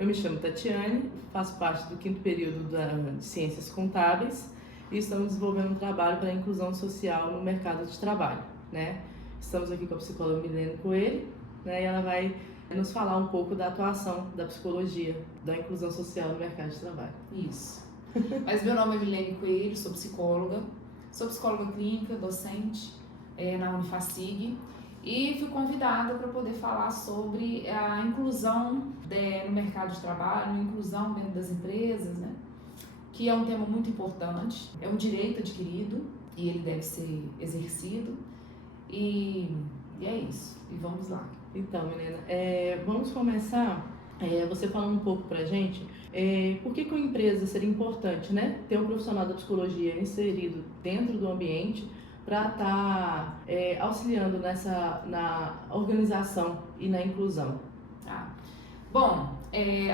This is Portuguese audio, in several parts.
Eu me chamo Tatiane, faço parte do 5º período de Ciências Contábeis e estamos desenvolvendo um trabalho para a inclusão social no mercado de trabalho, né? Estamos aqui com a psicóloga Milene Coelho, né? E ela vai nos falar um pouco da atuação da psicologia, da inclusão social no mercado de trabalho. Isso. Mas meu nome é Milene Coelho, sou psicóloga clínica, docente na Unifacig e fui convidada para poder falar sobre a inclusão no mercado de trabalho, a inclusão dentro das empresas, né? Que é um tema muito importante, é um direito adquirido e ele deve ser exercido e é isso, e vamos lá. Então, Milena, vamos começar você falando um pouco pra gente por que uma empresa seria importante, né, ter um profissional da psicologia inserido dentro do ambiente para estar auxiliando na organização e na inclusão. Bom,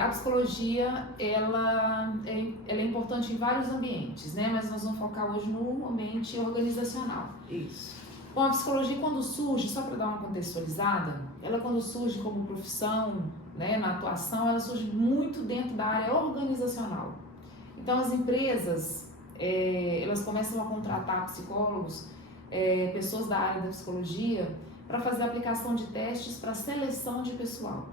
a psicologia ela é importante em vários ambientes, né? Mas nós vamos focar hoje no ambiente organizacional. Isso. Bom, a psicologia quando surge, só para dar uma contextualizada, ela quando surge como profissão, né, na atuação, ela surge muito dentro da área organizacional. Então as empresas, elas começam a contratar psicólogos, pessoas da área da psicologia, para fazer a aplicação de testes para seleção de pessoal.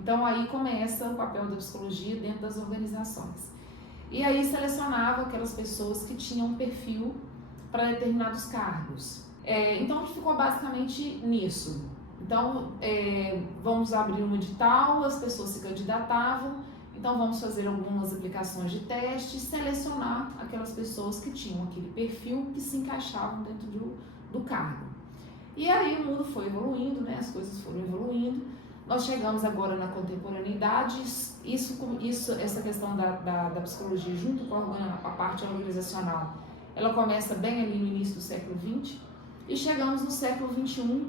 Então aí começa o papel da psicologia dentro das organizações. E aí selecionava aquelas pessoas que tinham um perfil para determinados cargos. Então ficou basicamente nisso. Então vamos abrir um edital, as pessoas se candidatavam, então vamos fazer algumas aplicações de testes, selecionar aquelas pessoas que tinham aquele perfil que se encaixavam dentro do cargo. E aí o mundo foi evoluindo, né? As coisas foram evoluindo. Nós chegamos agora na contemporaneidade, essa questão da psicologia junto com a parte organizacional, ela começa bem ali no início do século XX e chegamos no século XXI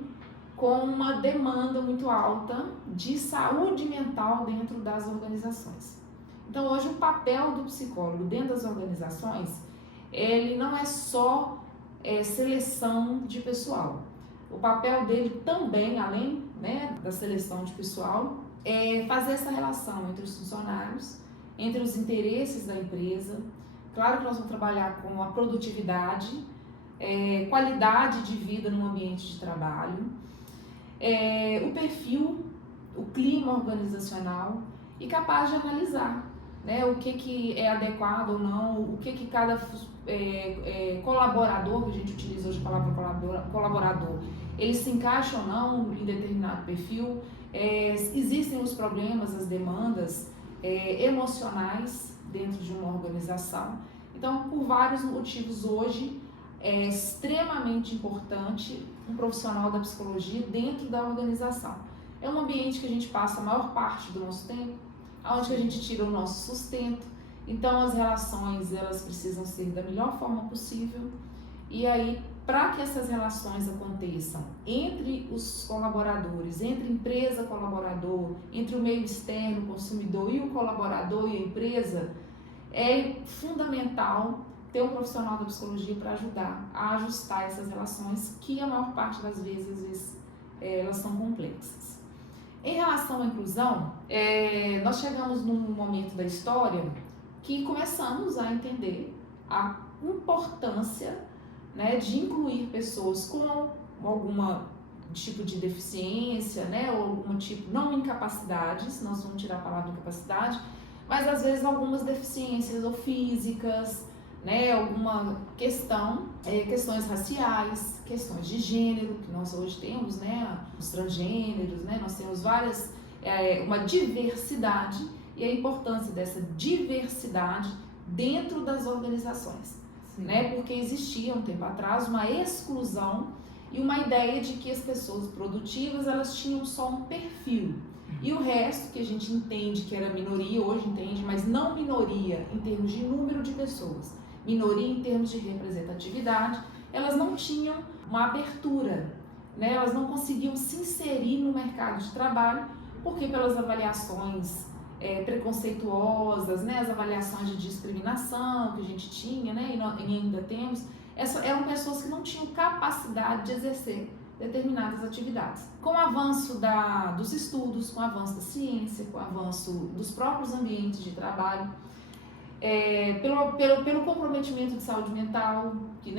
com uma demanda muito alta de saúde mental dentro das organizações. Então hoje o papel do psicólogo dentro das organizações, ele não é só seleção de pessoal. O papel dele também, além, né, da seleção de pessoal, é fazer essa relação entre os funcionários, entre os interesses da empresa. Claro que nós vamos trabalhar com a produtividade, qualidade de vida no ambiente de trabalho, o perfil, o clima organizacional e capaz de analisar, né, o que é adequado ou não, o que cada colaborador, que a gente utiliza hoje a palavra colaborador, ele se encaixa ou não em determinado perfil. Existem os problemas, as demandas emocionais dentro de uma organização. Então, por vários motivos hoje, é extremamente importante um profissional da psicologia dentro da organização. É um ambiente que a gente passa a maior parte do nosso tempo, onde a gente tira o nosso sustento. Então as relações, elas precisam ser da melhor forma possível. E aí, para que essas relações aconteçam entre os colaboradores, entre empresa colaborador, entre o meio externo, o consumidor e o colaborador e a empresa, é fundamental ter um profissional da psicologia para ajudar a ajustar essas relações, que a maior parte das vezes, às vezes, elas são complexas. Em relação à inclusão, nós chegamos num momento da história que começamos a entender a importância, né, de incluir pessoas com algum tipo de deficiência, né, ou algum tipo, não incapacidades, nós vamos tirar a palavra incapacidade, mas às vezes algumas deficiências ou físicas, né, alguma questões raciais, questões de gênero, que nós hoje temos, né, os transgêneros, né, nós temos uma diversidade e a importância dessa diversidade dentro das organizações, né, porque existia um tempo atrás uma exclusão e uma ideia de que as pessoas produtivas, elas tinham só um perfil e o resto que a gente entende que era minoria, hoje entende, mas não minoria em termos de número de pessoas, minoria em termos de representatividade, elas não tinham uma abertura, né? Elas não conseguiam se inserir no mercado de trabalho, porque pelas avaliações preconceituosas, né? As avaliações de discriminação que a gente tinha, né? E ainda temos, eram pessoas que não tinham capacidade de exercer determinadas atividades. Com o avanço dos estudos, com o avanço da ciência, com o avanço dos próprios ambientes de trabalho, pelo comprometimento de saúde mental, que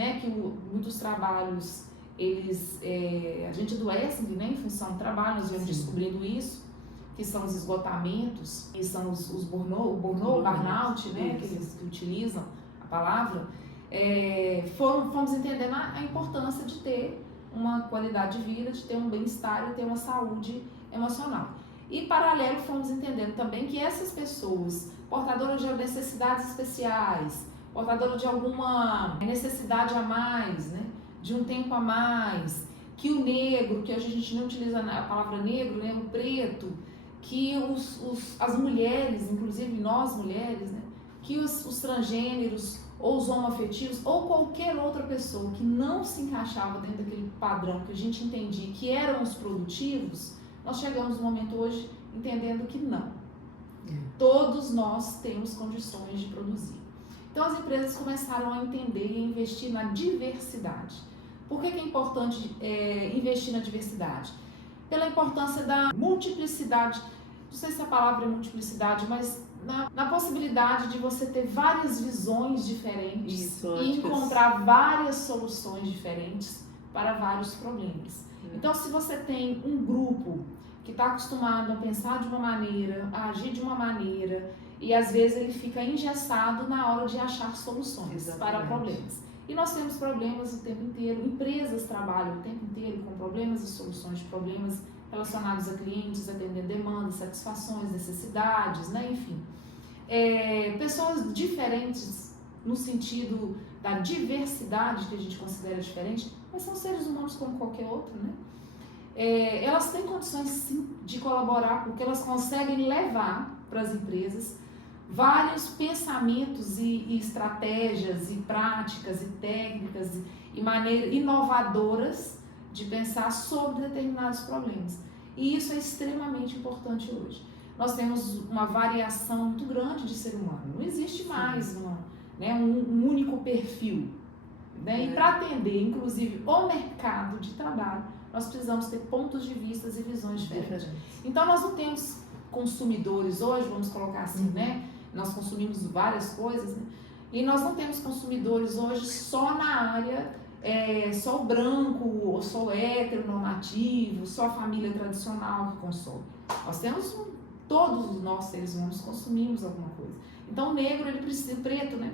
muitos trabalhos, a gente adoece, né, em função do trabalho, nós vamos descobrindo isso, que são os esgotamentos, que são os burnout, né, que eles utilizam a palavra, fomos entendendo a importância de ter uma qualidade de vida, de ter um bem-estar e ter uma saúde emocional. E, paralelo, fomos entendendo também que essas pessoas portadoras de necessidades especiais, portadoras de alguma necessidade a mais, né, de um tempo a mais, que o negro, que hoje a gente não utiliza a palavra negro, né, o preto, que as mulheres, inclusive nós mulheres, né, que os transgêneros ou os homoafetivos ou qualquer outra pessoa que não se encaixava dentro daquele padrão que a gente entendia que eram os produtivos, nós chegamos no momento hoje entendendo que não. Todos nós temos condições de produzir. Então as empresas começaram a entender e a investir na diversidade. Por que é importante investir na diversidade? Pela importância da multiplicidade, não sei se a palavra é multiplicidade, mas na possibilidade de você ter várias visões diferentes e encontrar várias soluções diferentes para vários problemas. Então, se você tem um grupo que está acostumado a pensar de uma maneira, a agir de uma maneira, e às vezes ele fica engessado na hora de achar soluções para problemas. E nós temos problemas o tempo inteiro, empresas trabalham o tempo inteiro com problemas e soluções de problemas relacionados a clientes, atendendo demandas, satisfações, necessidades, né? Enfim. Pessoas diferentes no sentido da diversidade que a gente considera diferente, mas são seres humanos como qualquer outro, né? Elas têm condições sim de colaborar porque elas conseguem levar para as empresas vários pensamentos e estratégias e práticas e técnicas e maneiras inovadoras de pensar sobre determinados problemas. E isso é extremamente importante hoje. Nós temos uma variação muito grande de ser humano. Não existe mais um único perfil. Né? E para atender, inclusive, o mercado de trabalho, nós precisamos ter pontos de vista e visões diferentes. Então, nós não temos consumidores hoje, vamos colocar assim, né? Nós consumimos várias coisas, né? E nós não temos consumidores hoje só na área, só o branco, ou só o heteronormativo, só a família tradicional que consome. Nós temos, todos nós seres humanos consumimos alguma coisa. Então, o negro, ele precisa, preto, né?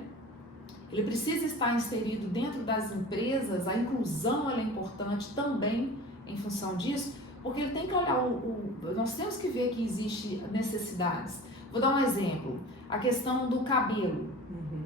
Ele precisa estar inserido dentro das empresas, a inclusão ela é importante também em função disso, porque ele tem que olhar, nós temos que ver que existe necessidades. Vou dar um exemplo, a questão do cabelo,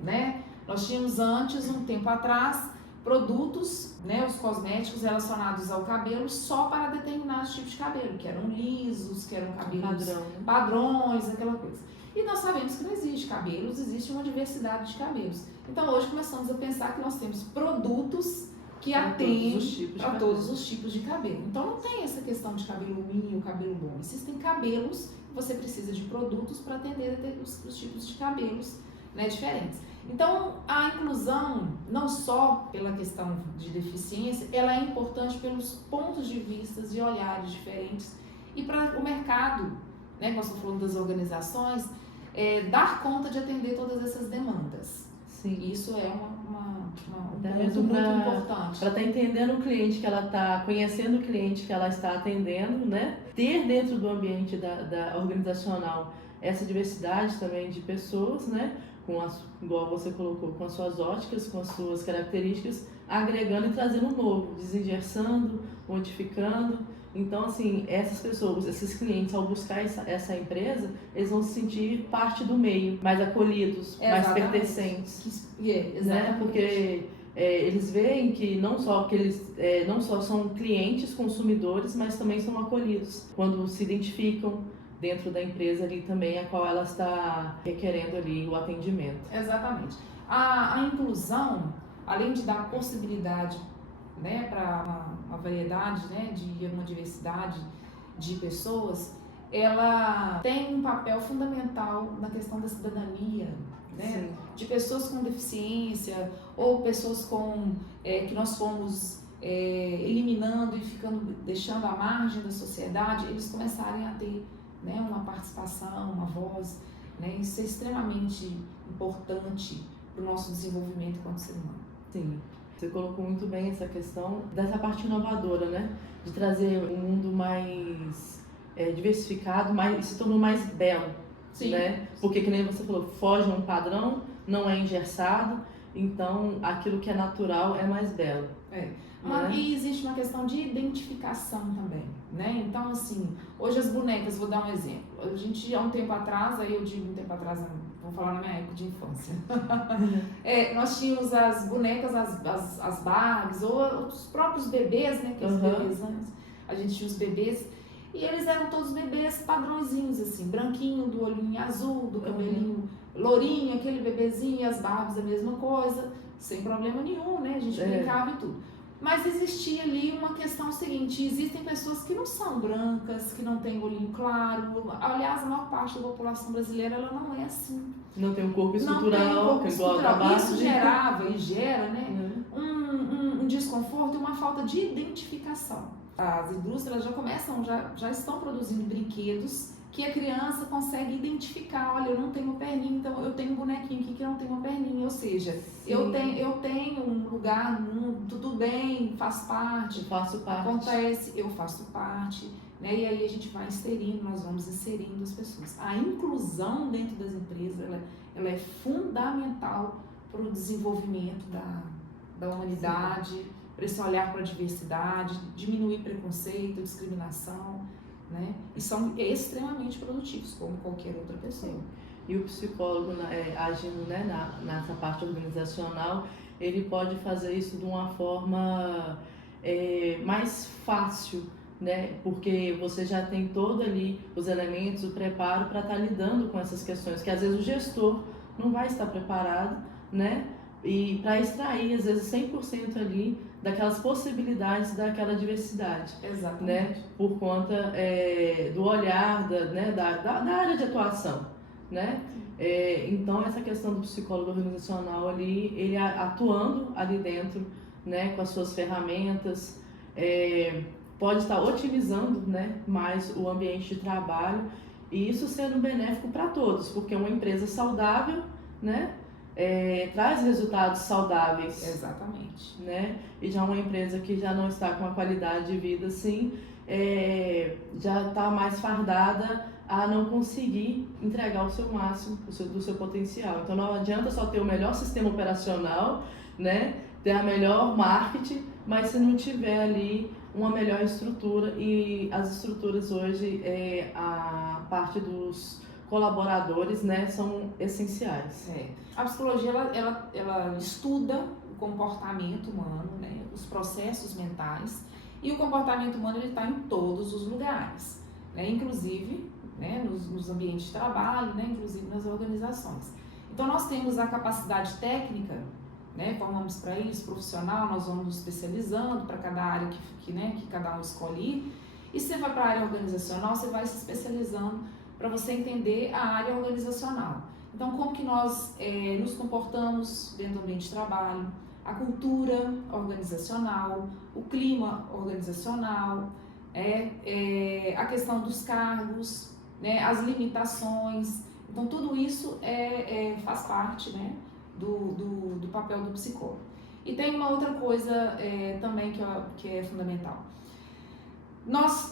né? Nós tínhamos antes, um tempo atrás, produtos, né, os cosméticos relacionados ao cabelo só para determinados tipos de cabelo, que eram lisos, que eram cabelos padrões, aquela coisa. E nós sabemos que não existe cabelos, existe uma diversidade de cabelos. Então hoje começamos a pensar que nós temos produtos que atendem a todos os tipos de cabelo. Então não tem essa questão de cabelo ruim ou cabelo bom. Existem cabelos que você precisa de produtos para atender os tipos de cabelos, né, diferentes. Então a inclusão, não só pela questão de deficiência, ela é importante pelos pontos de vista e olhares diferentes e para o mercado, né, nós estamos falando das organizações, dar conta de atender todas essas demandas. Sim. Isso é um ponto muito importante. Para estar entendendo o cliente que ela está, conhecendo o cliente que ela está atendendo, né? Ter dentro do ambiente da organizacional essa diversidade também de pessoas, né? Igual você colocou, com as suas óticas, com as suas características, agregando e trazendo um novo, desengessando, modificando. Então, assim, essas pessoas, esses clientes, ao buscar essa empresa, eles vão se sentir parte do meio, mais acolhidos, mais pertencentes. Né? Porque eles veem que não só são clientes, consumidores, mas também são acolhidos quando se identificam dentro da empresa ali também, a qual ela está requerendo ali o atendimento. Exatamente. A inclusão, além de dar possibilidade, né, para uma variedade, né, de uma diversidade de pessoas, ela tem um papel fundamental na questão da cidadania, né, de pessoas com deficiência ou pessoas que nós fomos eliminando e deixando à margem da sociedade, eles começarem a ter, né, uma participação, uma voz, né? Isso é extremamente importante para o nosso desenvolvimento enquanto ser humano. Sim, você colocou muito bem essa questão dessa parte inovadora, né? De trazer um mundo mais diversificado, se tornou mais belo. Sim. Né? Porque, que nem você falou, foge a um padrão, não é engessado, então aquilo que é natural é mais belo. Né? E existe uma questão de identificação também, né? Então, assim, hoje as bonecas, vou dar um exemplo. A gente, há um tempo atrás, aí eu digo um tempo atrás, vou falar na minha época de infância. Nós tínhamos as bonecas, as Barbies, ou os próprios bebês, né? Aqueles bebês antes. A gente tinha os bebês. E eles eram todos bebês padrõezinhos, assim, branquinho, do olhinho azul, do cabelinho lourinho, aquele bebezinho, e as Barbies a mesma coisa, sem problema nenhum, né? A gente brincava e tudo. Mas existia ali uma questão seguinte, existem pessoas que não são brancas, que não têm olhinho claro. Aliás, a maior parte da população brasileira, ela não é assim. Não tem um corpo estrutural, Isso gerava e gera, né, um desconforto e uma falta de identificação. As indústrias já estão produzindo brinquedos que a criança consegue identificar. Olha, eu não tenho perninha, então eu tenho um bonequinho aqui que não tem uma perninha. Ou seja, eu tenho um lugar no mundo, tudo bem, faz parte. Eu faço parte. Acontece, eu faço parte. Né? E aí a gente vai nós vamos inserindo as pessoas. A inclusão dentro das empresas, ela é fundamental para o desenvolvimento da humanidade, para esse olhar para a diversidade, diminuir preconceito, discriminação, né? E são extremamente produtivos, como qualquer outra pessoa. E o psicólogo, agindo, né, nessa parte organizacional, ele pode fazer isso de uma forma mais fácil, né? Porque você já tem todo ali os elementos, o preparo para estar lidando com essas questões, que às vezes o gestor não vai estar preparado, né? E para extrair, às vezes, 100% ali daquelas possibilidades daquela diversidade. Exatamente. Né? Por conta do olhar da área de atuação. Né? Então, essa questão do psicólogo organizacional ali, ele atuando ali dentro, né, com as suas ferramentas, pode estar otimizando, né, mais o ambiente de trabalho, e isso sendo benéfico para todos, porque uma empresa saudável, né, traz resultados saudáveis. Exatamente. Né? E já uma empresa que já não está com a qualidade de vida assim, já está mais fardada a não conseguir entregar o seu máximo, do seu potencial. Então não adianta só ter o melhor sistema operacional, né? Ter a melhor marketing, mas se não tiver ali uma melhor estrutura, e as estruturas hoje, a parte dos colaboradores, né, são essenciais. A psicologia ela estuda o comportamento humano, né, os processos mentais, e o comportamento humano está em todos os lugares, né, inclusive, né, nos ambientes de trabalho, né, inclusive nas organizações. Então nós temos a capacidade técnica, né, formamos para isso, profissional, nós vamos nos especializando para cada área que cada um escolhe ir, e se você vai para a área organizacional, você vai se especializando para você entender a área organizacional. Então, como que nós nos comportamos dentro do ambiente de trabalho, a cultura organizacional, o clima organizacional, a questão dos cargos, né, as limitações. Então, tudo isso faz parte, né, do papel do psicólogo. E tem uma outra coisa também que é fundamental.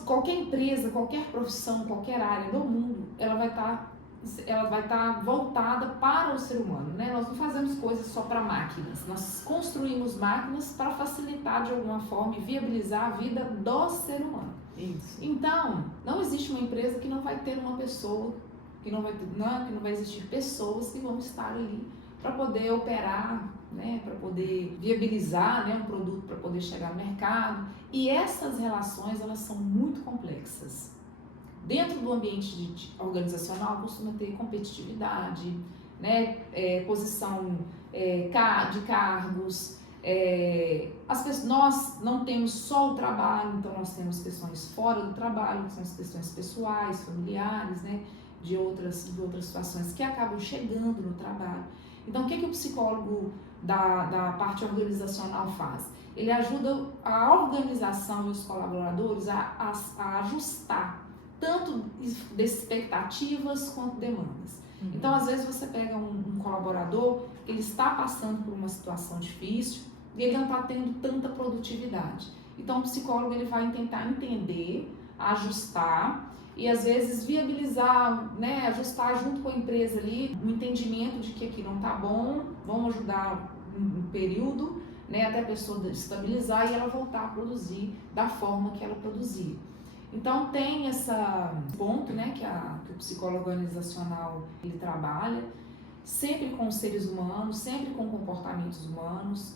Qualquer empresa, qualquer profissão, qualquer área do mundo, ela vai estar voltada para o ser humano, né? Nós não fazemos coisas só para máquinas, nós construímos máquinas para facilitar de alguma forma e viabilizar a vida do ser humano. Isso. Então, não existe uma empresa que não vai ter uma pessoa, que não vai existir pessoas que vão estar ali para poder operar, né, para poder viabilizar, né, um produto para poder chegar no mercado. E essas relações, elas são muito complexas. Dentro do ambiente organizacional costuma ter competitividade, né, posição de cargos. Nós não temos só o trabalho, então nós temos questões fora do trabalho, que são as questões pessoais, familiares, né, de outras situações que acabam chegando no trabalho. Então, o que o psicólogo da parte organizacional faz? Ele ajuda a organização e os colaboradores a ajustar tanto de expectativas quanto demandas. Então, às vezes você pega um colaborador, ele está passando por uma situação difícil e ele não está tendo tanta produtividade. Então, o psicólogo ele vai tentar entender, ajustar e às vezes viabilizar, né, ajustar junto com a empresa ali um entendimento de que aqui não está bom, vamos ajudar um período, né, até a pessoa estabilizar e ela voltar a produzir da forma que ela produzia. Então tem esse ponto, né, que o psicólogo organizacional ele trabalha, sempre com os seres humanos, sempre com comportamentos humanos,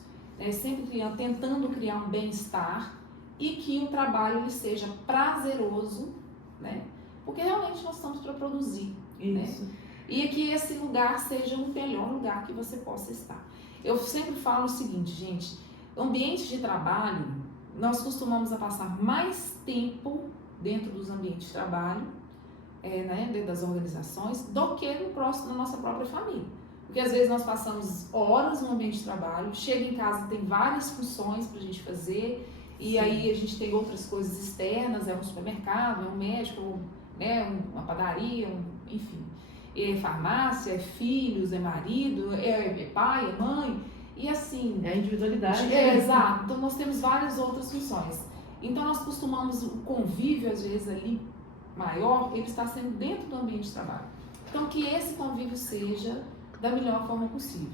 sempre tentando criar um bem-estar e que o trabalho ele seja prazeroso, né, porque realmente nós estamos para produzir. Isso. Né, e que esse lugar seja o melhor lugar que você possa estar. Eu sempre falo o seguinte, gente, ambientes de trabalho, nós costumamos a passar mais tempo dentro dos ambientes de trabalho, né, dentro das organizações, do que na nossa própria família. Porque às vezes nós passamos horas no ambiente de trabalho, chega em casa tem várias funções para a gente fazer, e Sim. aí a gente tem outras coisas externas, é um supermercado, é um médico, né, uma padaria, enfim. É farmácia, é filhos, é marido, é pai, é mãe, e assim... É a individualidade. Exato, então nós temos várias outras funções. Então nós costumamos, o convívio às vezes ali maior, ele está sendo dentro do ambiente de trabalho. Então que esse convívio seja da melhor forma possível.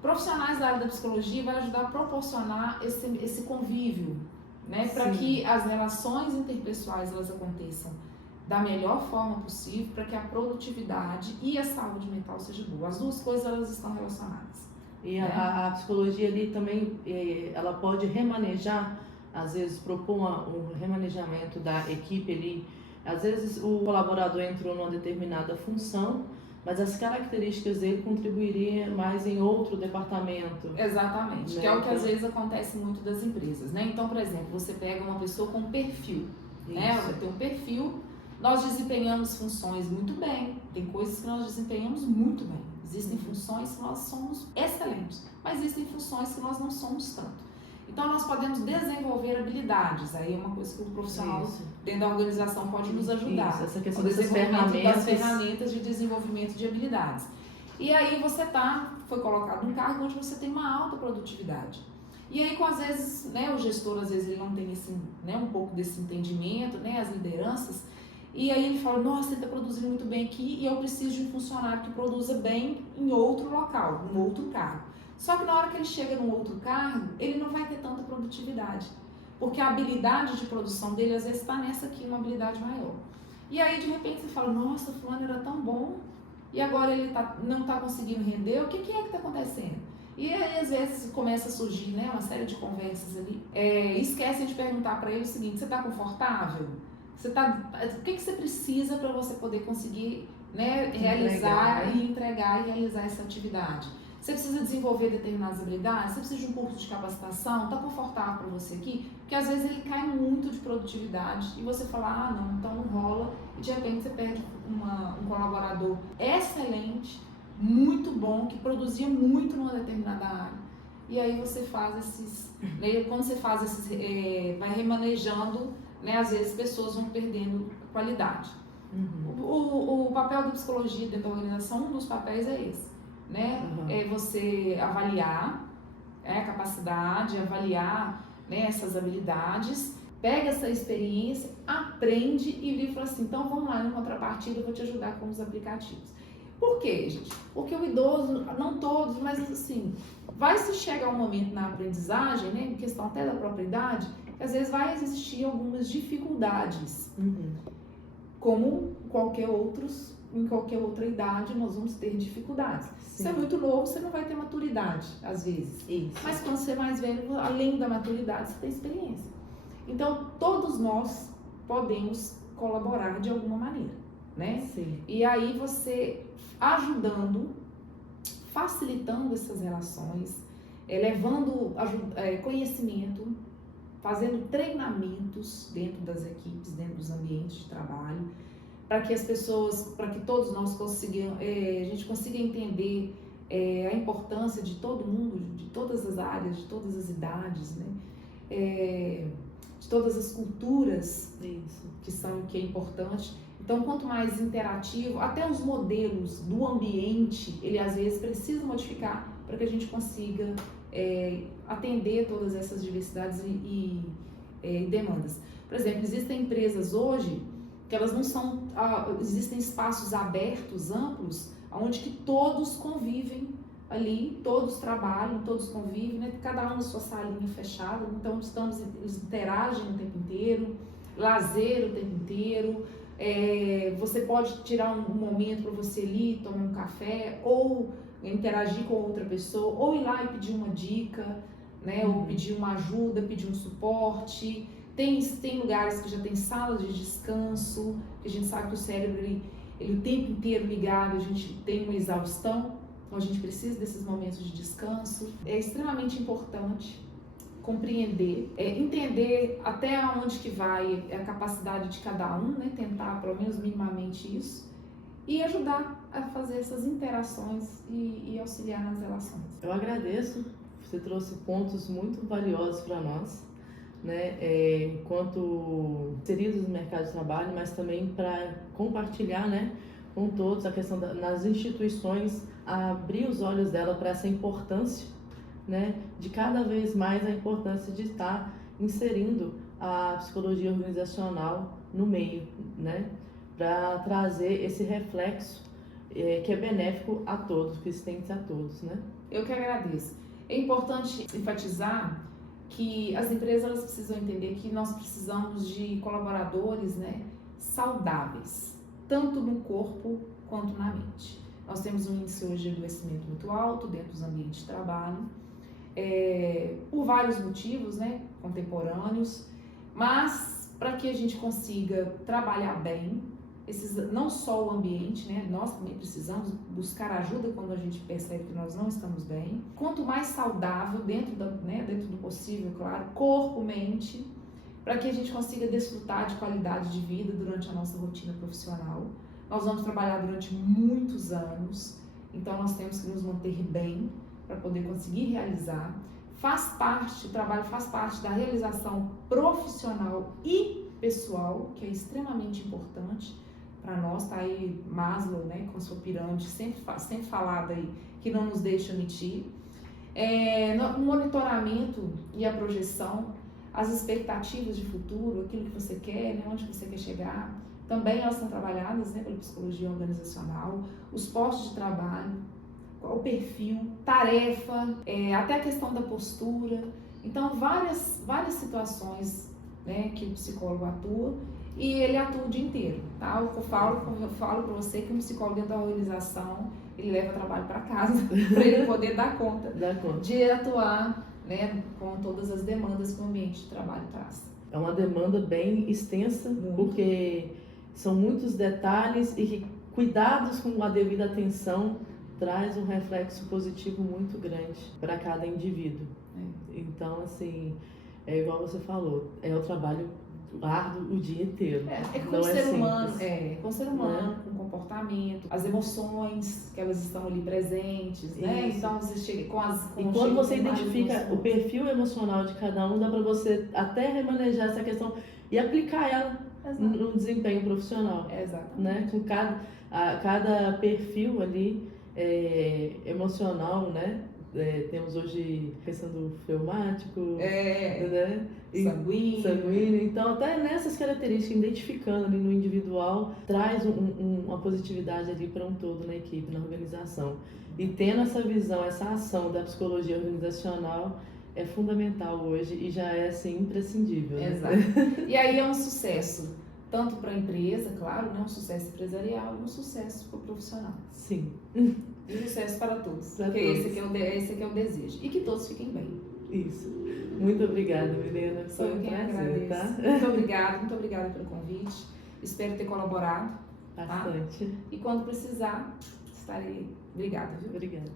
Profissionais da área da psicologia vai ajudar a proporcionar esse convívio, né, para que as relações interpessoais elas aconteçam da melhor forma possível, para que a produtividade e a saúde mental seja boa. As duas coisas elas estão relacionadas. E a psicologia ali também, ela pode remanejar, às vezes propor um remanejamento da equipe ali. Às vezes o colaborador entrou numa determinada função, mas as características dele contribuiriam mais em outro departamento. Exatamente, né? Que é o que às vezes acontece muito das empresas, né? Então, por exemplo, você pega uma pessoa com perfil, né? Ela tem um perfil, nós desempenhamos funções muito bem, tem coisas que nós desempenhamos muito bem. Existem funções que nós somos excelentes, mas existem funções que nós não somos tanto. Então, nós podemos desenvolver habilidades, aí é uma coisa que o profissional dentro da organização pode nos ajudar. Isso, essa questão das ferramentas de desenvolvimento de habilidades. E aí você foi colocado num cargo onde você tem uma alta produtividade. E aí, às vezes, né, o gestor, às vezes, ele não tem um pouco desse entendimento, né, as lideranças, e aí ele fala, nossa, ele está produzindo muito bem aqui e eu preciso de um funcionário que produza bem em outro local, em outro cargo. Só que na hora que ele chega num outro cargo, ele não vai ter tanta produtividade, porque a habilidade de produção dele, às vezes, está nessa aqui, uma habilidade maior. E aí, de repente, você fala, nossa, fulano era tão bom, e agora ele não está conseguindo render, o que é que está acontecendo? E aí, às vezes, começa a surgir, né, uma série de conversas ali, esquecem de perguntar para ele o seguinte, você está confortável? O que você precisa para você poder conseguir, né, realizar e entregar e realizar essa atividade? Você precisa desenvolver determinadas habilidades? Você precisa de um curso de capacitação? Está confortável para você aqui? Porque às vezes ele cai muito de produtividade e você fala, não, então não rola. E de repente você perde um colaborador excelente, muito bom, que produzia muito numa determinada área. E aí você faz quando você faz vai remanejando, né, às vezes pessoas vão perdendo qualidade. O papel da psicologia dentro da organização, um dos papéis é esse. Né? É você avaliar a capacidade, avaliar, né, essas habilidades, pega essa experiência, aprende e fala assim, então vamos lá, em contrapartida eu vou te ajudar com os aplicativos. Por quê, gente? Porque o idoso, não todos, mas assim, vai se chegar um momento na aprendizagem, né, em questão até da própria idade, que às vezes vai existir algumas dificuldades, como em qualquer outra idade nós vamos ter dificuldades. Se é muito novo, você não vai ter maturidade, às vezes. Isso. Mas quando você é mais velho, além da maturidade, você tem experiência. Então, todos nós podemos colaborar de alguma maneira, né? Sim. E aí você ajudando, facilitando essas relações, levando conhecimento, fazendo treinamentos dentro das equipes, dentro dos ambientes de trabalho, para que as pessoas, para que todos nós a gente consiga entender a importância de todo mundo, de todas as áreas, de todas as idades, né? De todas as culturas. Isso. Que é importante. Então, quanto mais interativo, até os modelos do ambiente, ele às vezes precisa modificar para que a gente consiga atender todas essas diversidades e demandas. Por exemplo, existem empresas hoje que elas não são, existem espaços abertos, amplos, onde que todos convivem ali, todos trabalham, todos convivem, né? Cada um na sua salinha fechada, então eles interagem o tempo inteiro, lazer o tempo inteiro. Você pode tirar um momento para você ir tomar um café, ou interagir com outra pessoa, ou ir lá e pedir uma dica, né? Ou pedir uma ajuda, pedir um suporte. Tem lugares que já tem salas de descanso, que a gente sabe que o cérebro ele o tempo inteiro ligado, a gente tem uma exaustão, então a gente precisa desses momentos de descanso. É extremamente importante compreender, entender até onde que vai a capacidade de cada um, né? Tentar pelo menos minimamente isso e ajudar a fazer essas interações e auxiliar nas relações. Eu agradeço, você trouxe pontos muito valiosos para nós, né? Quanto inseridos no mercado de trabalho, mas também para compartilhar, né, com todos a questão nas instituições, abrir os olhos dela para essa importância, né, de cada vez mais a importância de estar inserindo a psicologia organizacional no meio, né, para trazer esse reflexo que é benéfico a todos, que estende a todos, né? Eu que agradeço. É importante enfatizar que as empresas elas precisam entender que nós precisamos de colaboradores, né, saudáveis, tanto no corpo quanto na mente. Nós temos um índice hoje de adoecimento muito alto dentro dos ambientes de trabalho, por vários motivos, né, contemporâneos, mas para que a gente consiga trabalhar bem, não só o ambiente, né, nós também precisamos buscar ajuda quando a gente percebe que nós não estamos bem. Quanto mais saudável, dentro do possível, claro, corpo, mente, para que a gente consiga desfrutar de qualidade de vida durante a nossa rotina profissional. Nós vamos trabalhar durante muitos anos, então nós temos que nos manter bem para poder conseguir realizar. O trabalho faz parte da realização profissional e pessoal, que é extremamente importante para nós. Está aí Maslow, né, com sua pirâmide, sempre falada aí, que não nos deixa mentir. No monitoramento e a projeção, as expectativas de futuro, aquilo que você quer, né, onde você quer chegar, também elas são trabalhadas, né, pela psicologia organizacional, os postos de trabalho, o perfil, tarefa, até a questão da postura. Então, várias situações, né, que o psicólogo atua, e ele atua o dia inteiro, tá? Eu falo para você que um psicólogo dentro da organização, ele leva trabalho para casa para ele poder dar conta de atuar, né, com todas as demandas que o ambiente de trabalho traz. É uma demanda bem extensa, porque são muitos detalhes e que cuidados com a devida atenção traz um reflexo positivo muito grande para cada indivíduo. Então, assim, é igual você falou, é o trabalho árduo o dia inteiro. Com o ser humano, com o ser humano, com o comportamento, as emoções que elas estão ali presentes, né? Então você chega e quando você identifica o perfil emocional de cada um, dá para você até remanejar essa questão e aplicar ela no desempenho profissional. Exatamente. Né? Com cada perfil ali emocional, né? Temos hoje a questão do fleumático, né? Sanguíneo. Então, até nessas características, identificando ali no individual, traz uma positividade ali para um todo na equipe, na organização. E tendo essa visão, essa ação da psicologia organizacional é fundamental hoje e já é assim imprescindível. Né? Exato. E aí é um sucesso, tanto para a empresa, claro, né? Um sucesso empresarial e um sucesso para o profissional. Sim. E um sucesso para todos, porque esse aqui é o desejo. E que todos fiquem bem. Isso. Muito obrigada, Milena. Foi um prazer, tá? Muito obrigada pelo convite. Espero ter colaborado. Bastante. Tá? E quando precisar, estarei. Obrigada, viu? Obrigada.